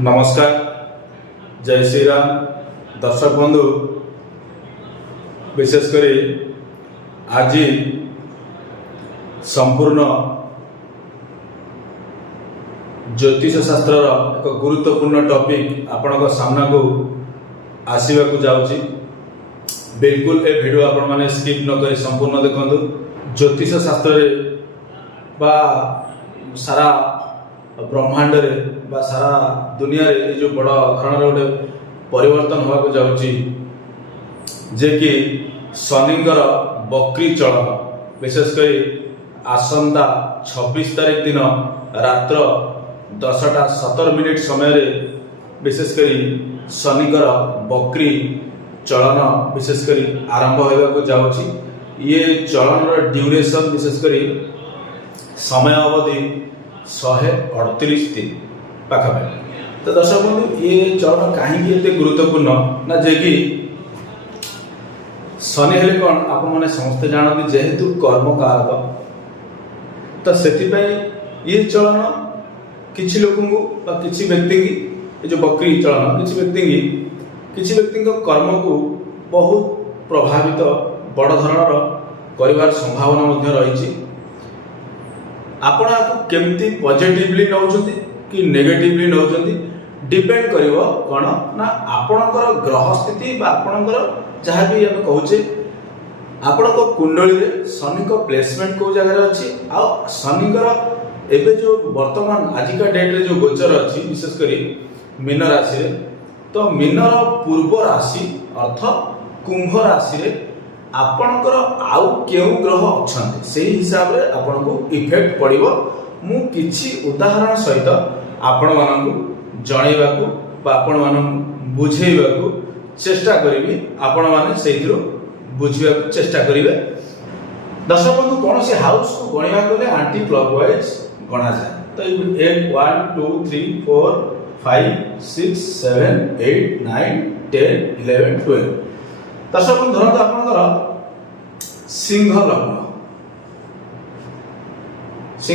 नमस्कार, जय श्री राम। दर्शक बंधु, विशेषकर आज संपूर्ण ज्योतिष शास्त्र एक गुरुत्वपूर्ण टॉपिक आपण सामना को आसवा को जाऊँगी। बिल्कुल ए वीडियो आपण माने स्किप न करी संपूर्ण देखंतु। ज्योतिष शास्त्र रे बा सारा ब्रह्मांड रे बा सारा दुनिया रे ये जो बड़ धरण गोटे परिवर्तन होगा को जाऊँगी, जे कि शनिकर बक्री चलन विशेषकर आसंता 26 तारीख दिन रात्र 10:17 समय रे विशेषकर शनिकर बक्री चलन विशेषकर आरंभ होगा को जाऊँगी। ये चलन ड्यूरेशन विशेषकर समय अवधि 138 दिन पाखापाखि। तो दर्शक बंधु, ये चरण कहीं एते गुरुत्वपूर्ण ना, जे कि शनि हेले कौन आप मैंने समस्ते जानते जेहेतु कर्म कारक, तो से ये चलन किसी लोक किसी व्यक्ति की ये जो बकरी चलन किसी व्यक्ति कर्म को बहुत प्रभावित बड़ धरणर कर संभावना रही। आपण आपको केमती पॉजिटिवली नौचंती कि नेगेटिवली नौचंती डिपेंड करिवो कोन ना आपणकर ग्रह स्थिति बा आपणकर जहाँ भी हम कहूचे आपणको कुंडली रे शनि को प्लेसमेंट को जगह रे अछि आ शनिकर एबे जो वर्तमान आजिका डेट रे जो गोचर अछि विशेष करी मीन राशि रे, तो मीनर पूर्व राशि अर्थ कुंभ राशि रे आपणकर आउ केउ ग्रह अछंती से हिसाब रे आपनको इफेक्ट पड़िबो। मु किछि उदाहरण सहित आपण मानकु जणैबा को बा आपण मानकु बुझेइबा को चेष्टा करिवि, आपण माने सेहिरो बुझिबा को चेष्टा करिवे। दर्शक बंधु, कौन से हाउस को गणिबा गले एंटी क्लॉकवाइज गणा जाय। तो 1 2 3 4 5 6 7 8 9 10 11 12। दर्शक बंधु, धरत आपनकर सिंह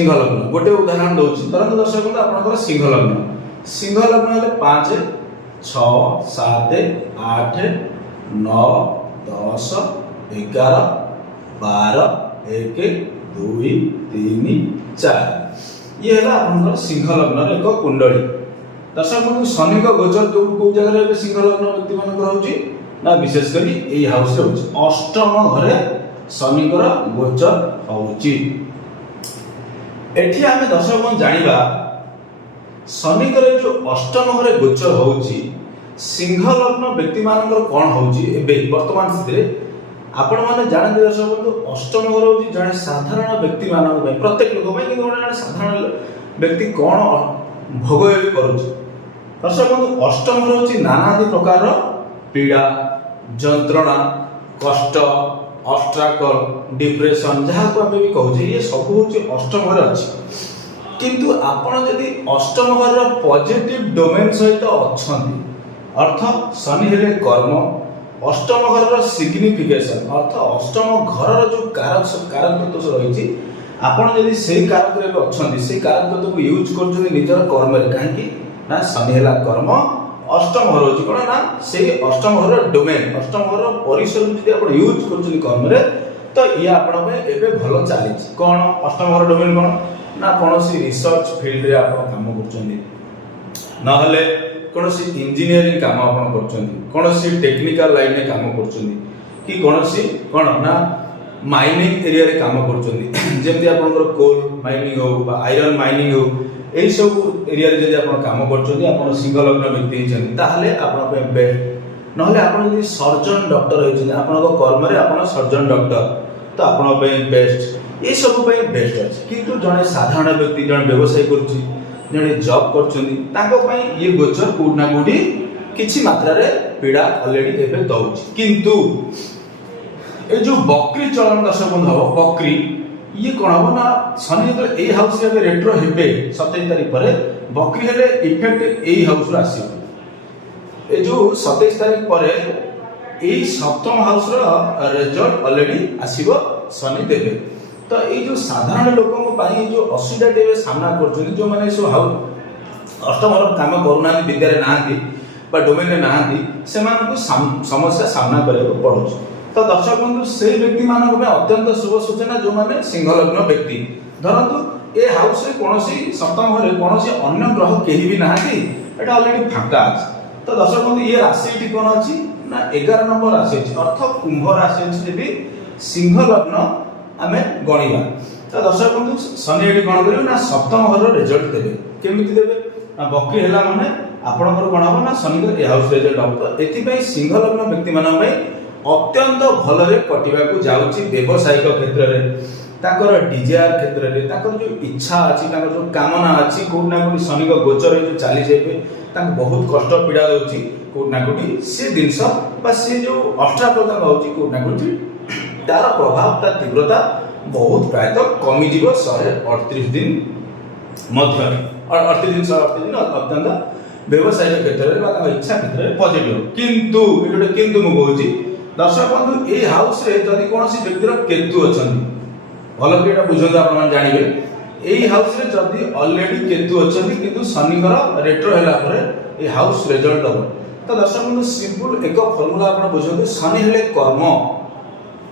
लग्न गोटे उदाहरण दउछि। धरत दर्शक बंधु, आपनकर सिंह लग्न हेले 5 6 7 8 9 10 11 12 1 2 3 4 ये है आपनकर सिंह लग्न रे एक कुंडली। दर्शक बंधु, शनि का गोचर को जगह रे सिंह लग्न व्यक्ति मान रहउछि ना, विशेष करी एई हाउस रे होछि अष्टम घरे शनिकर गोचर होछि। एठी आमे दर्शक बंधु जानिबा शनिकर जो अष्टम घरे गोचर होछि सिंह लग्न व्यक्ति मानकर कोन होछि एबे वर्तमान स्थिति रे आपण माने जानते। दर्शक बंधु, अष्टम घर होछि जने साधारण व्यक्ति मानक भाई प्रत्येक लोक भाई कि जने साधारण व्यक्ति कोन भोग करूछि। दर्शक बंधु, अष्टम घर होछि नाना आदि प्रकार पीड़ा जंत्रणा कष्ट ऑब्स्ट्रकल डिप्रेशन जहाँ को आमे भी कहूँ ये सब हूँ अष्टम घर अच्छी। किंतु आपण जदि अष्टम घर पॉजिटिव डोमेन सहित अच्छी अर्थ शनि हेले कर्म, अष्टम घर सिग्निफिकेशन अर्थ अष्टम घर जो कारक तत्व रही आपण जदि से कारक रे अच्छी से कारक तत्व को यूज कर निजर कर्म रे कहीं ना शनि हेला कर्म, अष्टम घर होची कोन ना से अष्टम घर डोमेन अष्टम घर परिसर जदि आपण यूज करछनी कर्म रे, तो ये आपण पे एबे भलो चाली कोन अष्टम घर डोमेन कोन ना कोनोसी रिसर्च फील्ड रे आपण काम करछनी न हले कोनोसी इंजीनियरिंग काम आपण करछनी कोनोसी टेक्निकल लाइन रे काम करछनी कि कोनोसी कोन ना माइनिंग एरिया रे काम करछनी जेमति आपनकर कोल माइनिंग हो बा आयरन माइनिंग हो एई सब एरिया रे जदि आपण काम करछनी आपण सिंह लग्न व्यक्ति हिचनी ताहले आपण पे बेस्ट। नहले आपण जदि सर्जन डॉक्टर हिचनी आपनको कर्म रे आपण सर्जन डॉक्टर तो आपण पे बेस्ट। ए सब पे बेस्ट अछि। किंतु जने साधारण व्यक्ति जने व्यवसाय करछि जने जॉब करछनी ताको पे ये गोचर कोना कोडी किछि मात्रा रे पीड़ा ऑलरेडी एबे दउछि। किंतु ए जो बकरी चलन दर्शक बंधु हो बकरी ये कौन हम ना शनि जो ए हाउस रे रेट्रो हेबे 27 तारीख पर बकरी हेले इफेक्ट ए हाउस रे आसी। ए जो 27 तारीख पर ए सप्तम हाउस रो रिजल्ट ऑलरेडी आसीबो शनि देबे। तो ये जो साधारण लोकों जो असुविधा सामना कर जो मैंने सब ଅଷ୍ଟମ ଘର କାମ କରୁନାହାନ୍ତି, ବିଦ୍ୟାରେ ନାହାନ୍ତି ବା ଡୋମେନରେ ନାହାନ୍ତି, ସେମାନଙ୍କୁ ସମସ୍ୟା ସାମ୍ନା କରିବାକୁ ପଡୁଛି। ତ ଦର୍ଶକ ବନ୍ଧୁ ସେଇ ବ୍ୟକ୍ତିମାନଙ୍କ ପାଇଁ ଅତ୍ୟନ୍ତ ଶୁଭ ସୂଚନା ଯେଉଁମାନେ ସିଂହ ଲଗ୍ନ ବ୍ୟକ୍ତି। ଧରନ୍ତୁ ଏ ହାଉସରେ କୌଣସି ସପ୍ତମ ଘରେ କୌଣସି ଅନ୍ୟ ଗ୍ରହ କେହି ବି ନାହାନ୍ତି, ଏଟା ଅଲରେଡି ଫାଙ୍କା ଅଛି। ତ ଦର୍ଶକ ବନ୍ଧୁ ଏ ରାଶି ଏଠି କ'ଣ ଅଛି ନା 11 ନମ୍ବର ରାଶି ଅଛି, ଅର୍ଥ କୁମ୍ଭ ରାଶି ଅଛି। ଯଦି ସିଂହ ଲଗ୍ନ ଆମେ ଗଣିବା ତ ଦର୍ଶକ ବନ୍ଧୁ ଶନି ଏଠି କ'ଣ କରିବେ ନା ସପ୍ତମ ଘରର ରେଜଲ୍ଟ ଦେବେ। କେମିତି ଦେବେ ନା ବକ୍ରି ହେଲା ମାନେ ଆପଣଙ୍କର କ'ଣ ହବ ନା ଶନିଙ୍କର ଏ ହାଉସ ରେଜଲ୍ଟ ହବ। ତ ଏଥିପାଇଁ ସିଂହ ଲଗ୍ନ ବ୍ୟକ୍ତିମାନଙ୍କ ପାଇଁ ଅତ୍ୟନ୍ତ ଭଲରେ କଟିବାକୁ ଯାଉଛି। ବ୍ୟବସାୟିକ କ୍ଷେତ୍ରରେ, ତାଙ୍କର ଡିଜାୟାର କ୍ଷେତ୍ରରେ, ତାଙ୍କର ଯେଉଁ ଇଚ୍ଛା ଅଛି, ତାଙ୍କର ଯେଉଁ କାମନା ଅଛି, କୋଉଠି ନା କୋଉଠି ଶନିଙ୍କ ଗୋଚର ଯେଉଁ ଚାଲିଯିବେ ତାଙ୍କୁ ବହୁତ କଷ୍ଟ ପୀଡ଼ା ଦେଉଛି। କୋଉଠି ନା କୋଉଠି ସେ ଜିନିଷ ବା ସେ ଯେଉଁ ଅଷ୍ଟ୍ରାକଳ ତାଙ୍କ ହେଉଛି କୋଉଠି ନା କୋଉଠି ତାର ପ୍ରଭାବ, ତା ତୀବ୍ରତା ବହୁତ ପ୍ରାୟତଃ କମିଯିବ 138 ଦିନ ମଧ୍ୟରେ। 38 ଦିନ 138 ଦିନ ଅତ୍ୟନ୍ତ ବ୍ୟବସାୟିକ କ୍ଷେତ୍ରରେ ବା ତାଙ୍କ ଇଚ୍ଛା କ୍ଷେତ୍ରରେ ପଜିଟିଭ। କିନ୍ତୁ ଏଠି ଗୋଟେ କିନ୍ତୁ ମୁଁ କହୁଛି ଦର୍ଶକ ବନ୍ଧୁ, ଏଇ ହାଉସରେ ଯଦି କୌଣସି ବ୍ୟକ୍ତିର କେତୁ ଅଛନ୍ତି, ଭଲ କି ଏଇଟା ବୁଝନ୍ତୁ, ଆପଣମାନେ ଜାଣିବେ ଏଇ ହାଉସରେ ଯଦି ଅଲରେଡି କେତୁ ଅଛନ୍ତି କିନ୍ତୁ ଶନିଙ୍କର ରେଟ୍ରୋ ହେଲା ପରେ ଏଇ ହାଉସ ରେଜଲ୍ଟ ଦେବ। ତ ଦର୍ଶକ ବନ୍ଧୁ ସିମ୍ପଲ ଏକ ଫର୍ମୁଲା ଆପଣ ବୁଝନ୍ତୁ, ଶନି ହେଲେ କର୍ମ।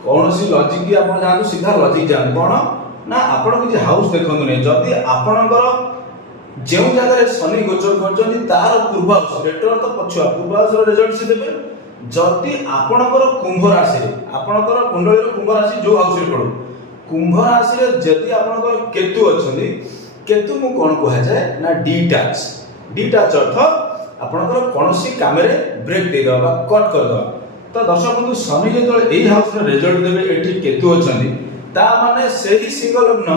କୌଣସି ଲଜିକ ଆପଣ ଯାଆନ୍ତୁ, ସିଧା ଲଜିକ ଯାଆନ୍ତୁ। କ'ଣ ନା ଆପଣ କିଛି ହାଉସ ଦେଖନ୍ତୁ ନାହିଁ, ଯଦି ଆପଣଙ୍କର ଯେଉଁ ଜାଗାରେ ଶନି ଗୋଚର କରିଛନ୍ତି ତାର ପୂର୍ବ ହାଉସ ରେଟ୍ରୋ ତ ପଛୁଆ ପୂର୍ବ ହାଉସର ରେଜଲ୍ଟ ସେ ଦେବେ। ଯଦି ଆପଣଙ୍କର କୁମ୍ଭ ରାଶିରେ, ଆପଣଙ୍କର କୁଣ୍ଡଳୀର କୁମ୍ଭ ରାଶି ଯୋଉ ହାଉସରେ ପଡୁ, କୁମ୍ଭ ରାଶିରେ ଯଦି ଆପଣଙ୍କର କେତୁ ଅଛନ୍ତି, କେତୁ ମୁଁ କ'ଣ କୁହାଯାଏ ନା ଡିଟାଚ। ଡିଟାଚ ଅର୍ଥ ଆପଣଙ୍କର କୌଣସି କାମରେ ବ୍ରେକ୍ ଦେଇଦେବା ବା କଟ୍ କରିଦେବା। ତ ଦର୍ଶକ ବନ୍ଧୁ ଶନି ଯେତେବେଳେ ଏଇ ହାଉସର ରେଜଲ୍ଟ ଦେବେ, ଏଠି କେତୁ ଅଛନ୍ତି, ତା ମାନେ ସେହି ସିଂହ ଲଗ୍ନ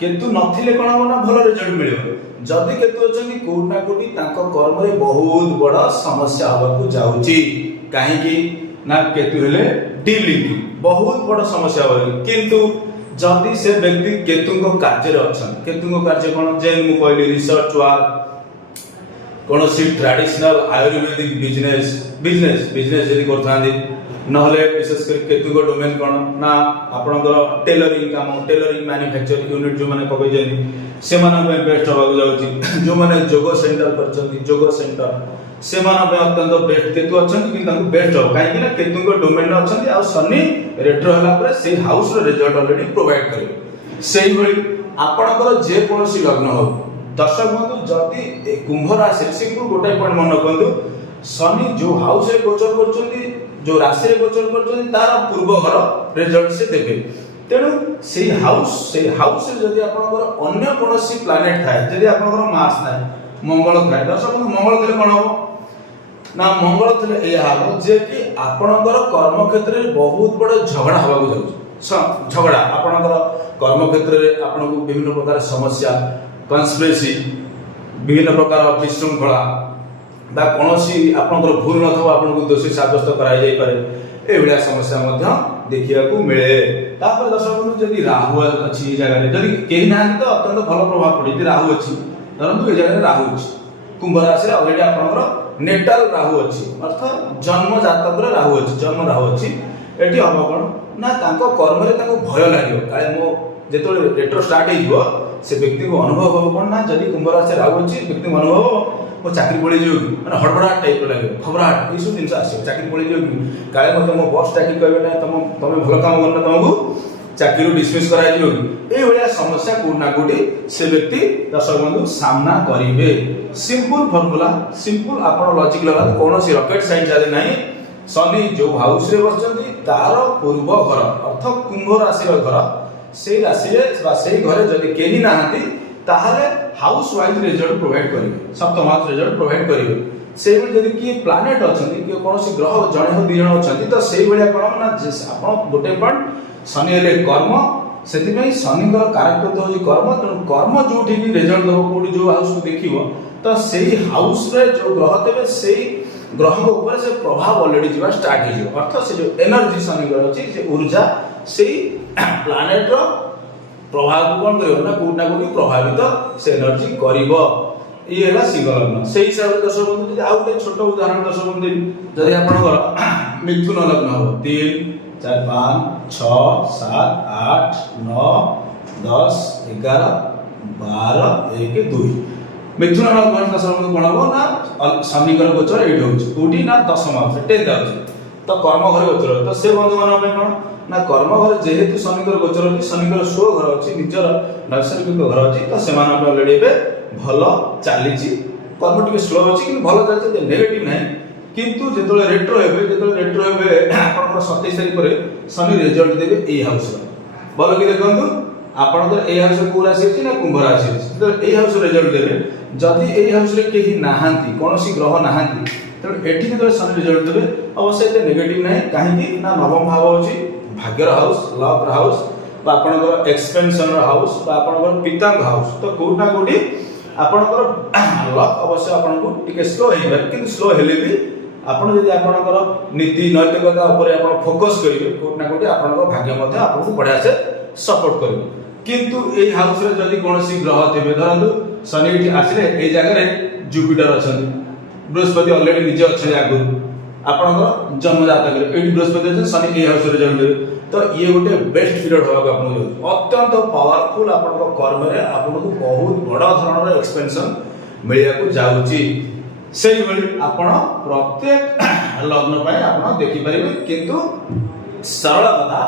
କେତୁ ନଥିଲେ କ'ଣ ହବ ନା ଭଲ ରେଜଲ୍ଟ ମିଳିବ। ଯଦି କେତୁ ଅଛନ୍ତି କୋଉଠି ନା କୋଉଠି ତାଙ୍କ କର୍ମରେ ବହୁତ ବଡ଼ ସମସ୍ୟା ହେବାକୁ ଯାଉଛି। କାହିଁକି ନା କେତୁ ହେଲେ ଡିଲିଙ୍ଗ, ବହୁତ ବଡ଼ ସମସ୍ୟା ହେବ। କିନ୍ତୁ ଯଦି ସେ ବ୍ୟକ୍ତି କେତୁଙ୍କ କାର୍ଯ୍ୟରେ ଅଛନ୍ତି, କେତୁଙ୍କ କାର୍ଯ୍ୟ କ'ଣ ଯେ ମୁଁ କହିଲି ରିସର୍ଚ୍ଚ ୱାର୍କ, କୌଣସି ଟ୍ରାଡିସନାଲ ଆୟୁର୍ବେଦିକ ବିଜନେସ୍ ଯଦି କରୁଥାନ୍ତି, ନହେଲେ ବିଶେଷ କରି କେତୁଙ୍କ ଡୋମେନ୍ କ'ଣ ନା ଆପଣଙ୍କର ଟେଲରିଂ କାମ, ଟେଲରିଂ ମ୍ୟାନୁଫ୍ୟାକ୍ଚରିଂ ୟୁନିଟ୍ ଯେଉଁମାନେ ପକେଇଛନ୍ତି ସେମାନଙ୍କ ପାଇଁ ବେଷ୍ଟ ହେବାକୁ ଯାଉଛି। ଯେଉଁମାନେ ଯୋଗ ସେଣ୍ଟର କରିଛନ୍ତି, ଯୋଗ ସେଣ୍ଟର ସେମାନଙ୍କ ପାଇଁ ଅତ୍ୟନ୍ତ ବେଷ୍ଟ କେତୁ ଅଛନ୍ତି, କିନ୍ତୁ ତାଙ୍କୁ ବେଷ୍ଟ ହେବ କାହିଁକି ନା କେତୁଙ୍କ ଡୋମେନ୍ ଅଛନ୍ତି ଆଉ ଶନି ରେଟ୍ରୋ ହେଲା ପରେ ସେଇ ହାଉସର ରେଜଲ୍ଟ ଅଲରେଡି ପ୍ରୋଭାଇଡ କରିବେ। ସେଇଭଳି ଆପଣଙ୍କର ଯେକୌଣସି ଲଗ୍ନ ହଉ ଦର୍ଶକ ବନ୍ଧୁ, ଯଦି କୁମ୍ଭ ରାଶିରେ ସିମ୍ପଲ ଗୋଟେ ପଏଣ୍ଟ ମନେ ରଖନ୍ତୁ, ଶନି ଯୋଉ ହାଉସରେ ଗୋଚର କରୁଛନ୍ତି, ଯୋଉ ରାଶିରେ ଗୋଚର କରୁଛନ୍ତି ତାର ପୂର୍ବ ଘର ରେଜଲ୍ଟ ସେ ଦେବେ। ତେଣୁ ସେଇ ହାଉସରେ ଯଦି ଆପଣଙ୍କର ଅନ୍ୟ କୌଣସି ପ୍ଲାନେଟ ଥାଏ, ଯଦି ଆପଣଙ୍କର ମାର୍ସ ଥାଏ, ମଙ୍ଗଳ ଥାଏ, ଦର୍ଶକ ବନ୍ଧୁ ମଙ୍ଗଳ ଥିଲେ କ'ଣ ହବ ନା ମଙ୍ଗଳ ଥିଲେ ଏହା ହବ ଯେ କି ଆପଣଙ୍କର କର୍ମକ୍ଷେତ୍ରରେ ବହୁତ ବଡ଼ ଝଗଡ଼ା ହେବାକୁ ଯାଉଛି। ଝଗଡ଼ା ଆପଣଙ୍କର କର୍ମକ୍ଷେତ୍ରରେ ଆପଣଙ୍କୁ ବିଭିନ୍ନ ପ୍ରକାର ସମସ୍ୟା, କନସ୍ପିରେସି, ବିଭିନ୍ନ ପ୍ରକାର ବିଶୃଙ୍ଖଳା ବା କୌଣସି ଆପଣଙ୍କର ଭୁଲ ନଥିବ ଆପଣଙ୍କୁ ଦୋଷୀ ସାବ୍ୟସ୍ତ କରାଯାଇପାରେ, ଏଭଳିଆ ସମସ୍ୟା ମଧ୍ୟ ଦେଖିବାକୁ ମିଳେ। ତାପରେ ଦର୍ଶକ ବନ୍ଧୁ ଯଦି ରାହୁ ଅଛି ଏ ଜାଗାରେ, ଯଦି କେହି ନାହାନ୍ତି ତ ଅତ୍ୟନ୍ତ ଭଲ ପ୍ରଭାବ ପଡ଼େ। ଯଦି ରାହୁ ଅଛି, ଧରନ୍ତୁ ଏ ଜାଗାରେ ରାହୁ ଅଛି, କୁମ୍ଭ ରାଶିରେ ଅଲରେଡି ଆପଣଙ୍କର ନେଟାଲ ରାହୁ ଅଛି, ଅର୍ଥାତ ଜନ୍ମ ଜାତକରେ ରାହୁ ଅଛି, ଜନ୍ମ ରାହୁ ଅଛି। ଏଠି ହବ କ'ଣ ନା ତାଙ୍କ କର୍ମରେ ତାଙ୍କୁ ଭୟ ଲାଗିବ, କାଳେ ମୋ ଯେତେବେଳେ ରେଟ୍ରୋ ଷ୍ଟାର୍ଟ ହେଇଯିବ ସେ ବ୍ୟକ୍ତିକୁ ଅନୁଭବ ହବ କ'ଣ ନା ଯଦି କୁମ୍ଭ ରାଶିରେ ରାହୁ ଅଛି ବ୍ୟକ୍ତିକୁ ଅନୁଭବ ହବ ମୋ ଚାକିରି ପଳେଇଯିବ କି, ମାନେ ହଡ଼ବଡ଼ାଟ ଟାଇପ୍ର ଲାଗିବ, ଘବରାଟ ଏଇସବୁ ଜିନିଷ ଆସିବ। ଚାକିରି ପଳେଇଯିବ କି, କାଳେ ମୋତେ ମୋ ବସ୍ ଚାକିରି କହିବେ ନା ତମେ ଭଲ କାମ କଲେ ତମକୁ ଚାକିରିରୁ ଡିସମିସ୍ କରାଯିବ କି, ଏଇଭଳିଆ ସମସ୍ୟା କୋଉଠି ନା କୋଉଠି ସେ ବ୍ୟକ୍ତି ଦର୍ଶକ ବନ୍ଧୁ ସାମ୍ନା କରିବେ। ସିମ୍ପଲ ଫର୍ମୁଲା, ସିମ୍ପଲ ଆପଣ ଲଜିକ ଲଗାନ୍ତୁ, କୌଣସି ରକେଟ ସାଇନ୍ସ ଆଦି ନାହିଁ। ଶନି ଯୋଉ ହାଉସରେ ବସିଛନ୍ତି ତାର ପୂର୍ବ ଘର ଅର୍ଥ କୁମ୍ଭ ରାଶିର ଘର, ସେଇ ରାଶିରେ ବା ସେଇ ଘରେ ଯଦି କେହି ନାହାନ୍ତି ତାହେଲେ ହାଉସ ୱାଇଜ ରେଜଲ୍ଟ ପ୍ରୋଭାଇଡ କରିବେ, ସପ୍ତମ ହାଉସ ରେଜଲ୍ଟ ପ୍ରୋଭାଇଡ କରିବେ। ସେଇଭଳି ଯଦି କିଏ ପ୍ଲାନେଟ ଅଛନ୍ତି, କିଏ କୌଣସି ଗ୍ରହ ଜଣେ ହଉ 2 ଜଣ ଅଛନ୍ତି, ତ ସେଇଭଳିଆ କ'ଣ ନା ଆପଣ ଗୋଟେ ପଏଣ୍ଟ ଶନି ହେଲେ କର୍ମ, ସେଥିପାଇଁ ଶନିଙ୍କର କାରକତ୍ୱ ହେଉଛି କର୍ମ। ତେଣୁ କର୍ମ ଯୋଉଠିକି ରେଜଲ୍ଟ ଦେବ, କୋଉଠି ଯୋଉ ହାଉସକୁ ଦେଖିବ, ତ ସେଇ ହାଉସରେ ଯୋଉ ଗ୍ରହ ଦେବେ ସେଇ ଗ୍ରହଙ୍କ ଉପରେ ସେ ପ୍ରଭାବ ଅଲରେଡି ଯିବା ଷ୍ଟାର୍ଟ ହେଇଯିବ। ଅର୍ଥ ସେ ଯୋଉ ଏନର୍ଜି ଶନିଙ୍କର ଅଛି, ସେ ଊର୍ଜା ସେଇ ପ୍ଲାନେଟର ପ୍ରଭାବକୁ କ'ଣ କରିବ ନା କୋଉଠି ନା କୋଉଠି ପ୍ରଭାବିତ ସେ ଏନର୍ଜି କରିବ। ଇଏ ହେଲା ସିଂହ ଲଗ୍ନ। ସେଇ ହିସାବରେ ଦର୍ଶକ ବନ୍ଧୁ ଯଦି ଆଉ ଗୋଟେ ଛୋଟ ଉଦାହରଣ ଦର୍ଶକ ବନ୍ଧୁ ଦେବି, ଯଦି ଆପଣଙ୍କର ମିଥୁନ ଲଗ୍ନ ହବ 3, 4, 5, 6, 7, 8, 9, 10, 11, 12, 1, 2 मिथुन लग्न दशम बंधु कौन हम ना शनिकर गोचर ये कौटी ना दशम हाउस 10th हाउस तो कर्म घर गोचर तो से बंधु मान कौन ना कर्म घर जेहेतु शनिकर गोचर अच्छी शनिकर स्व घर अच्छी निजर नैसर्गिक घर अच्छी तो से अलरेडी भल चली कर्म टी स्लो अच्छी कि भल चलते नेगेटिव ना किंतु जो रेट्रो हे आप 27 तारीख पर शनि रिजल्ट देवे ए हाउस भल कि देखो आपणकर ए हाउस को राशि अछि ना कुंभ राशि अछि तो ए हाउस रिजल्ट देबे जदि ए हाउस रे केही नाहांती कोनोसी ग्रह नाहांती तो एठी जो शनि रिजल्ट देबे अवश्य एते नेगेटिव नाही काहे कि ना नवम भाव अछि भाग्यर हाउस लक हाउस बा आपणकर एक्सपेंशन हाउस बा आपणकर पितांग हाउस तो कोठा कोठी आपणकर लक अवश्य आपणको टिके स्लो हेबे किंतु स्लो हेले भी आपण जदि आपणकर नीति नैतिकता ऊपर आपण फोकस करिवे कोठना कोठी आपणकर भाग्य मध्ये आपनको बढ़िया से सपोर्ट करिवे किंतु ए हाउस रे जदि कोनोसी ग्रह थिबे धरंतु शनि एठी आसिले ए जगह रे जुपिटर अछन बृहस्पति ऑलरेडी निजे अछन आगु आपनकर जन्म जातक रे एठी बृहस्पति अछन शनि ए हाउस रे जन्म देबे तो ये गोटे बेस्ट पीरियड होगा आपन अत्यंत पावरफुल आपन कर्म रे आपन को बहुत बड़ा धरण रे एक्सपेंशन मिलिया को जाउची सेही बळी आपन प्रत्येक लग्न पय आपन देखि परिबे किंतु सरल कथा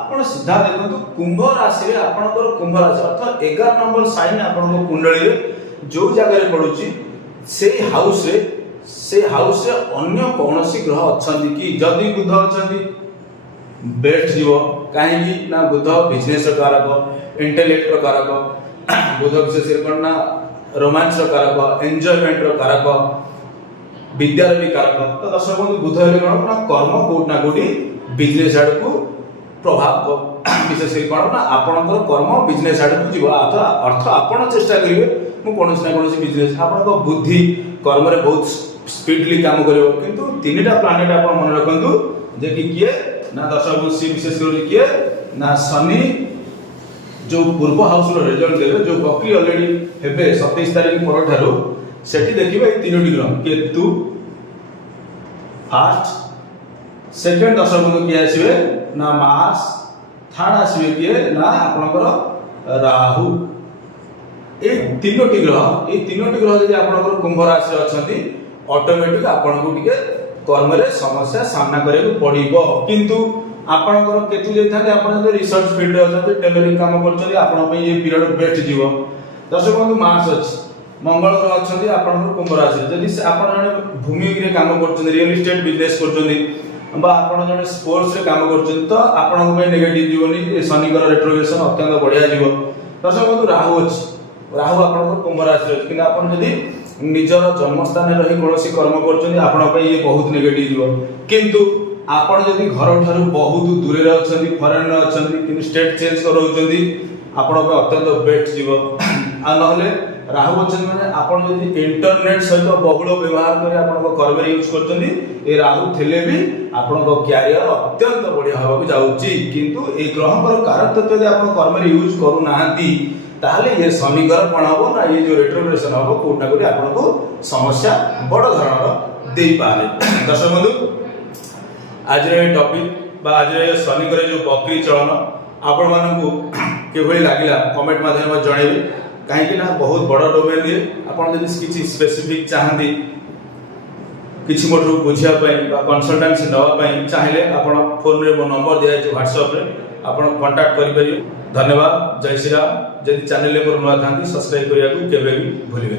आपण सीधा देखो कुंभ राशि रे आपनकर कुंभ राशि अर्थात 11 नंबर साइन आपनको कुंडली रे जो जगह रे पडुची से हाउस रे अन्य कोनोसी ग्रह अछंती कि जदि बुध अछंती बेस्ट जीव काहे कि ना बुध बिजनेस कारक इंटेलेक्ट कारक बुध विशेष करना रोमांस कारक एन्जॉयमेंट कारक विद्या रे भी कारक तो दर्शक बंधु बुध हेले कोन ना कर्म कोट ना कोटी बिजनेस आड़ को प्रभाव विशेष कौन ना आपणकर कर्म बिजनेस आड़ को जीव अर्थ आपण चेष्टा करिवे मु कोनोसी ना कोनोसी बिजनेस आपणको बुद्धि कर्म रे बहुत स्पीडली काम करिवो किंतु तीनटा प्लैनेट आपण मन रखंतु जे कि किए ना दर्शक सी विशेष कर किए ना शनि जो पूर्व हाउस रो रिजल्ट देबे जो बकरी ऑलरेडी हेबे 27 तारिख पर ठारो सेठी देखिबे तीनोटी ग्रह केतु फर्स्ट सेकंड दशक बंधु किए आसीबे ना मार्स थर्ड आसीबे किए ना आपनकर राहु ए तीनोटी ग्रह जदि आपनकर कुंभ राशि अछंती ऑटोमेटिक आपनको टिके कर्म रे समस्या सामना करे को पड़िबो किंतु आपनकर केतु जे थाते आपन जे रिसर्च फील्ड रे अछंती टेलरिंग काम करछंती आपन पे ये पीरियड बेस्ट जीवो दर्शक बंधु मार्स अछि मंगल ग्रह अछंती आपनकर कुंभ राशि जदि आपन जने भूमि रे काम करछंती रियल एस्टेट बिजनेस करछंती बा आपण जने स्पोर्ट्स रे काम करछंती तो आपन पे नेगेटिव जीवनी शनि ग्रह रेट्रोग्रेशन अत्यंत बढ़िया जीवो दर्शक बंधु राहु अछि राहु आपनकर कुंभ राशि अछि कि आपन जदि निजर जन्मस्थान रही कोनोसी कर्म करछंती आपण पे ये बहुत नेगेटिव जीवो किंतु आपण जदि घर ठारू बहुत दूर रे अछंती फॉरेन रे अछंती कि स्टेट चेंज करौछंती आपण पे अत्यंत बेस्ट जीवो आ नहले राहु अछन माने आपण जदि इंटरनेट सहित बहुल व्यवहार करे आपण को कर्म रे यूज करछंती ए राहु थेले भी आपण को कैरियर अत्यंत बढ़िया होबा जाउची किंतु ए ग्रहकर कारक तत्व जे आपण कर्म रे यूज करू नाहंती ताले ये शनिकर कोन हबो ना ये जो रेट्रोग्रेशन हबो कोटा करी आपण को समस्या बड़ धरणर देई पारे दर्शक बंधु आज रे टॉपिक बा आज रे शनिकर जो बकरी चलन आपण मानकू केभली लागिला कमेंट माध्यम में जणेबे काहे कि ना बहुत बड़ डोमेन रे आपण जदि किछि स्पेसिफिक चाहंदी किछि मोटू बुझिया पई बा कंसल्टेंसी नवा पई चाहिले आपण फोन रे मो नंबर दिया छै WhatsApp रे आपण कांटेक्ट करि परियो धन्यवाद जय श्री राम जदि चैनल पर नवा थांती सब्सक्राइब करिया को केबे भी भूलिबे।